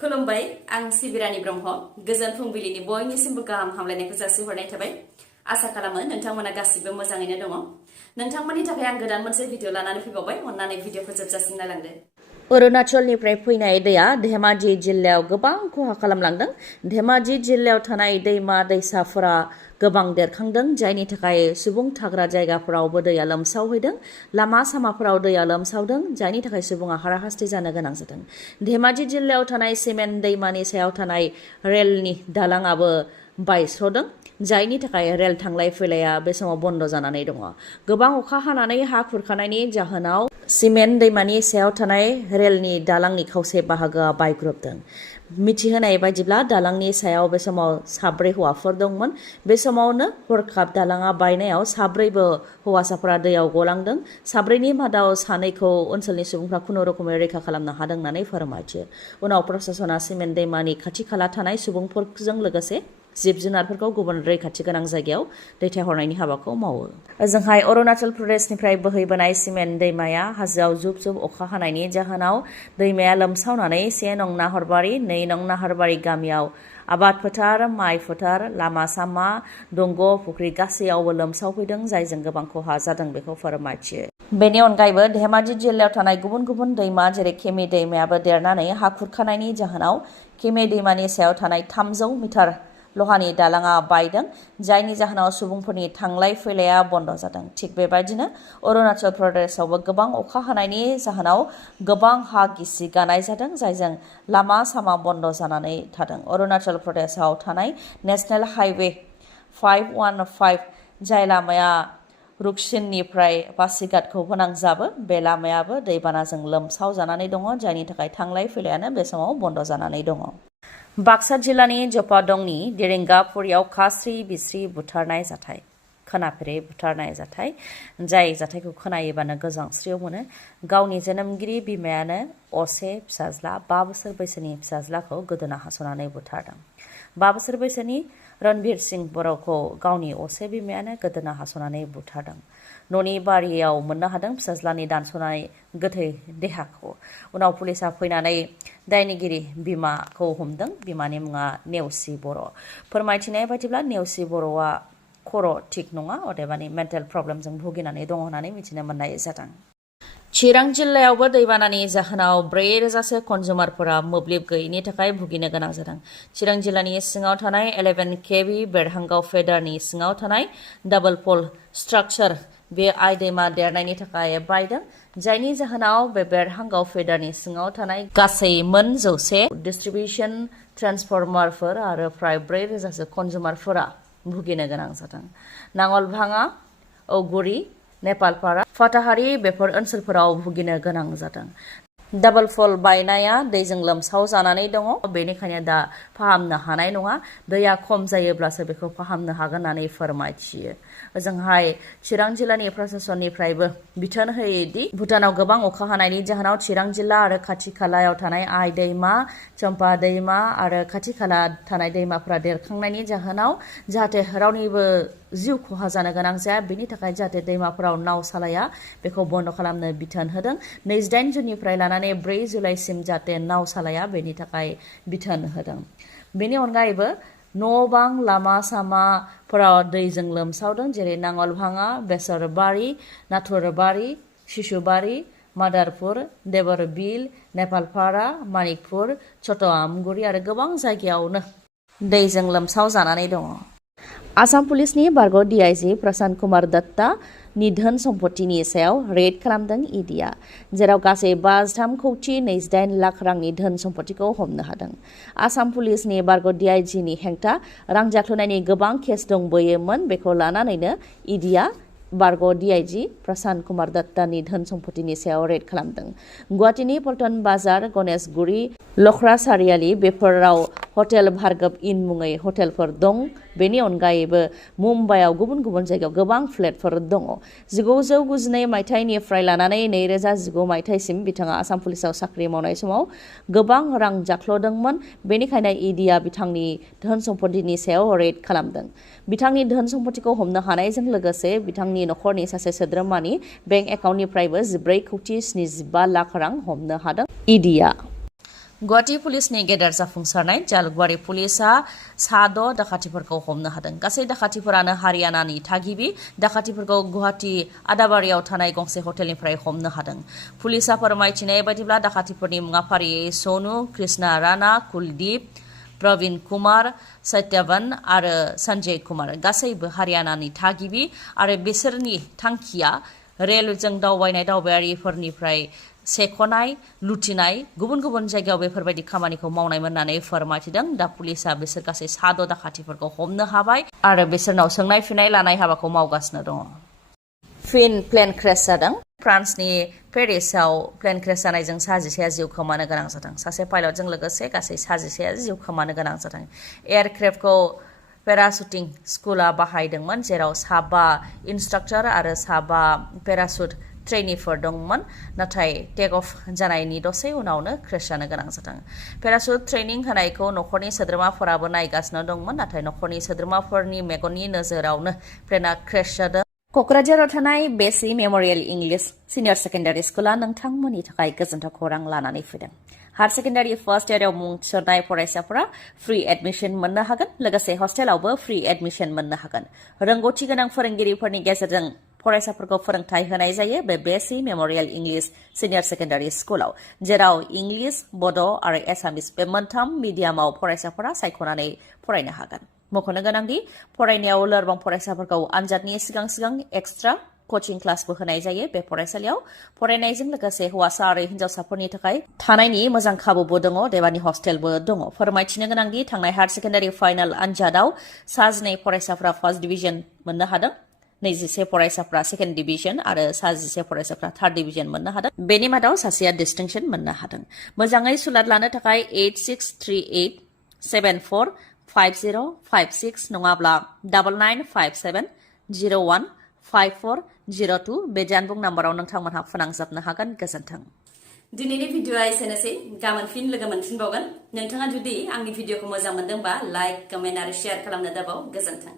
खुलुमबाय आं सिबिरानि ब्रह्म गोजोन फुंबिलिनि बयनिसिमबो गाहाम हामलायनायखौ जासिहरनाय थाबाय आसा खालामो नोंथांमोना गासिबो मोजाङैनो दङ नोंथांमोननि थाखाय आं गोदान मोनसे भिडिअ लानानै फैबावबाय अन्नानै भिडिअखौ जोबजासिम नायलांदो अरुणाचलनिफ्राय फैनाय दैया धेमाजि जिल्लायाव गोबां खहा खालामलांदों धेमाजि जिल्लायाव थानाय दैमा दैसाफोरा गोबां देरखांदों जायनि थाखाय सुबुं थाग्रा जायगाफोरावबो दैया लोमसावहैदों लामा सामाफोराव दैया लोमसावदों जायनि थाखाय सुबुङा हाराहास्ति जानो गोनां जादों धेमाजि जिल्लायाव थानाय सिमेन्ट दैमानि सायाव थानाय रेलनि दालांआबो बायस्र'दों जायनि थाखाय रेल थांलाय फैलाया बे समाव बन्द जानानै दङ गोबां अखा हानानै हा खुरखानायनि जाहोनाव सिमेन्ट दैमानि सायाव थानाय रेलनि दालांनि खावसे बाहागोआ बायग्रबदों मिथिहोनाय बायदिब्ला दालांनि सायाव बे समाव साब्रै हौवाफोर दंमोन बे समावनो हरखाब दालांआ बायनायाव साब्रैबो हौवासाफोरा दैयाव गलांदों साब्रैनि मादाव सानैखौ ओनसोलनि सुबुंफ्रा खुनुरुखुमै रैखा खालामनो हादों होननानै फोरमायथियो उनाव प्रशासना सिमेन्ट दैमानि खाथि खाला थानाय सुबुंफोरजों लोगोसे जिब जुनारफोरखौ गुबुन रैखाथि गोनां जायगायाव दैथायहरनायनि हाबाखौ मावो ओजोंहाय अरुणाचल प्रदेशनिफ्राय बोहैबोनाय सिमेन्ट दैमाया हाजोआव जुब जुब अखा हानायनि जाहोनाव दैमाया लोमसावनानै 1 नं नाहरबारि 2 नं नाहरबारि गामियाव आबाद फोथार माइ फोथार लामा सामा दंग' फुख्रि गासैयावबो लोमसावफैदों जायजों गोबां खहा जादों बेखौ फोरमायथियो बेनि अनगायैबो धेमाजि जिल्लायाव थानाय गुबुन गुबुन दैमा जेरै केमि दैमायाबो देरनानै हा खुरखानायनि जाहोनाव केमि दैमानि सायाव थानाय 300 मिटार लहानि दालांआ बायदों जायनि जाहोनाव सुबुंफोरनि थांलाय फैलाया बन्द जादों थिग बेबायदिनो अरुणाचल प्रदेशआवबो गोबां अखा हानायनि जाहोनाव गोबां हा गिसि गानाय जादों जायजों लामा सामा बन्द जानानै थादों अरुणाचल प्रदेशआव थानाय नेशनेल हाइवे 515 जाय लामाया रुकसिननिफ्राय पासिघाटखौ फोनांजाबो बे लामायाबो दैबानाजों लोमसाव जानानै दङ जायनि थाखाय थांलाय फैलायानो बे समाव बन्द जानानै दङ बाक्सा जिल्लानि जपादंनि दिरेंगाफुरियाव खास्रि बिस्रि बुथारनाय जाथाय खोनाफेरै बुथारनाय जाथाय जाय जाथायखौ खोनायोबानो गोजांस्रियाव मोनो गावनि जोनोमगिरि बिमायानो असे फिसाज्ला 5 बोसोर बैसोनि फिसाज्लाखौ गोदोना हास'नानै बुथारदों 5 बोसोर बैसोनि रणबीर सिंह बर'खौ गावनि असे बिमायानो गोदोना हास'नानै बुथारदों न'नि बारियाव मोननो हादों फिसाज्लानि दानस'नाय गोथै देहाखौ उनाव पुलिसा फैनानै दायनिगिरि बिमाखौ हमदों बिमानि मुङा नेवसि बर' फोरमायथिनाय बायदिब्ला नेवसि बर'आ खर' थिग नङा अदेबानि मेन्टेल प्रब्लेमजों भुगिनानै दङ होननानै मिथिनो मोननाय जादों चिरां जिल्लायावबो दैबानानि जाहोनाव 4,000सो कन्जुमारफोरा मोब्लिब गैयैनि थाखाय भुगिनो गोनां जादों चिरां जिल्लानि सिङाव थानाय 11 केबि बेरहांगाव फेडारनि सिङाव थानाय डाबल पल स्ट्राक्चार बे आइ दैमा देरनायनि थाखाय बायदों जायनि जाहोनाव बे बेरहांगाव फेडारनि सिङाव थानाय गासै मोन 100 डिस्ट्रिबिउशन ट्रान्सफर्मारफोर आरो फ्राय 4,000सो कन्जुमारफोरा भुगिनो गोनां जादों नांगलभाङा औगुरि नेपालपारा फाथाहारि बेफोर ओनसोलफोराव भुगिनो गोनां जादों डाबल फल बायनाया दैजों लोमसाव जानानै दङ बेनिखायनो दा फाहामनो हानाय नङा दैया खम जायोब्लासो बेखौ फाहामनो हागोन होननानै फोरमायथियो ओजोंहाय चिरां जिल्लानि प्रशासननिफ्रायबो बिथोन होयोदि भुटानाव गोबां अखा हानायनि जाहोनाव चिरां जिल्ला आरो खाथि खालायाव थानाय आइ दैमा चम्पा दैमा आरो खाथि खाला थानाय दैमाफोरा देरखांनायनि जाहोनाव जाहाथे रावनिबो जिउ खहा जानो गोनां जाया बेनि थाखाय जाहाथे दैमाफोराव नाव सालाया बेखौ बन्द खालामनो बिथोन होदों 28 जुननिफ्राय लानानै 4 जुलाइसिम जाहाथे नाव सालाया बेनि थाखाय बिथोन होदों बेनि अनगायैबो न' बां लामा सामाफोराव दैजों लोमसावदों जेरै नांगलभाङा बेसरबारि नाथुरबारि शिशुबारि मादारपुर देबरबिल नेपालपारा मानिकपुर छोट आमगुरि आरो गोबां जायगायावनो दैजों लोमसाव जानानै दङ आसाम पुलिसनि बारग' DIG प्रशान्त कुमार दत्तानि धोन सम्पतिनि सायाव रेड खालामदों इडिआ जेराव गासै 53,28 लाख रांनि धोन सम्पतिखौ हमनो हादों आसाम पुलिसनि बारग' DIGनि हेंथा रां जाख्ल'नायनि गोबां केस दंबोयोमोन बेखौ लानानैनो इडिआ बारग' DIG प्रशान्त कुमार दत्तानि धोन सम्पतिनि सायाव रेड खालामदों गुवाहाटीनि पल्टन बाजार गणेशगुरि लख्रा सारियालि बेफोराव हटेल भार्गव इन मुङै हटेलफोर दं बेनि अनगायैबो मुम्बाइआव गुबुन गुबुन जायगायाव गोबां फ्लेटफोर दङ 1992 मायथाइनिफ्राय लानानै 2019 मायथाइसिम बिथाङा आसाम पुलिसाव साख्रि मावनाय समाव गोबां रां जाख्ल'दोंमोन बेनिखायनो इडिआ बिथांनि धोन सम्पतिनि सायाव रेड खालामदों बिथांनि धोन सम्पतिखौ हमनो हानायजों लोगोसे बिथांनि नखरनि सासे सोद्रोमानि बेंक एकाउन्टनिफ्रायबो 14,75 लाख रां हमनो हादों इडिआ गुवाहाटी पुलिसनि गेदेर जाफुंसारनाय जालुकबारि पुलिसा सा6 दाखाथिफोरखौ हमनो हादों। गासै दाखाथिफोरानो हारियानानि थागिबि। दाखाथिफोरखौ गुवाहाटी आदाबारियाव थानाय गंसे हटेलनिफ्राय हमनो हादों। पुलिसा फोरमायथिनाय बायदिब्ला दाखाथिफोरनि मुङाफारियै सनु, कृष्णा राणा, कुलदीप, प्रवीण कुमार, सत्यवन आरो संजय कुमार गासैबो हारियानानि थागिबि आरो बिसोरनि थांखिया रेलजों दावबायनाय दावबायारिफोरनिफ्राय सेख'नाय, लुथिनाय, गुबुन गुबुन जायगायाव बेफोरबायदि खामानिखौ मावनायमोन होननानै फोरमायथिदों। दा पुलिसा बिसोर गासै सा6 दाखाथिफोरखौ हमनो हाबाय आरो बिसोरनाव सोंनाय फिननाय लानाय हाबाखौ मावगासिनो दङ। फिन प्लेन क्रेश जादों। फ्रान्सनि पेरिसआव प्लेन क्रेश जानायजों सा 11आ जिउ खोमानो गोनां जादों। सासे पाइलटजों लोगोसे गासै सा 11आ जिउ खोमानो गोनां जादों। एयारक्राफ्टखौ पेराशुटिं स्कुला बाहायदोंमोन, जेराव 5 इन्सट्राक्टर आरो 5 पेराशुट ट्रेनिफोर दंमोन, नाथाय टेक अफ जानायनि दसे उनावनो क्रेश जानो गोनां जादों। पेराशुट ट्रेनिं होनायखौ नखरनि सोद्रोमाफोराबो नायगासिनो दंमोन, नाथाय नखरनि सोद्रोमाफोरनि मेगननि नोजोरावनो प्लेनआ क्रेश जादों। क'क्राझाराव थानाय बेसि मेम'रियेल इंलिश सिनियर सेकेन्डारि स्कुला नोंथांमोननि थाखाय गोजोनथाव खौरां लानानै फैदों। हायार सेकेन्डारि फार्स्ट इयाराव मुं थिसननाय फरायसाफोरा फ्रि एडमिशन मोननो हागोन, लोगोसे हस्टेलावबो फ्रि एडमिशन मोननो हागोन। रोंगौथि गोनां फोरोंगिरिफोरनि गेजेरजों फरायसाफोरखौ फोरोंथाय होनाय जायो बे बेसि मेम'रियेल इंलिश सिनियर सेकेन्डारि स्कुलाव, जेराव इंलिश, बड' आरो एसामिस बे मोनथाम मिडियामाव फरायसाफोरा सायख'नानै फरायनो हागोन। मख'नो गोनांदि फरायनायाव लोरबां फरायसाफोरखौ आनजादनि सिगां सिगां एक्सट्रा कचिं क्लासबो होनाय जायो। बे फरायसालियाव फरायनायजों लोगोसे हौवासा आरो हिन्जावसाफोरनि थाखाय थानायनि मोजां खाबुबो दङ, देबानि हस्टेलबो दङ। फोरमायथिनो गोनांदि थांनाय हायार सेकेन्डारि फाइनाल आनजादाव सा 12 फरायसाफोरा फार्स्ट डिभिजन मोननो हादों, 21 फरायसाफ्रा सेकेन्ड डिभिजन आरो सा 11 फरायसाफ्रा थार्ड डिभिजन मोननो हादों। बेनि मादाव सासेया डिस्टिंक्सन मोननो हादों। मोजाङै सुलाद लानो थाखाय 8638745056 नङाब्ला 9957015402 बे जानबुं नाम्बाराव नोंथांमोनहा फोनांजाबनो हागोन। गोजोन्थों। दिनैनि भिडिअआ एसेनोसै। गाबोन फिन लोगो मोनफिनबावगोन। नोंथाङा जुदि आंनि भिडिअखौ मोजां मोनदोंबा लाइक, कमेन्ट आरो शेयार खालामनो दाबाव। गोजोन्थों।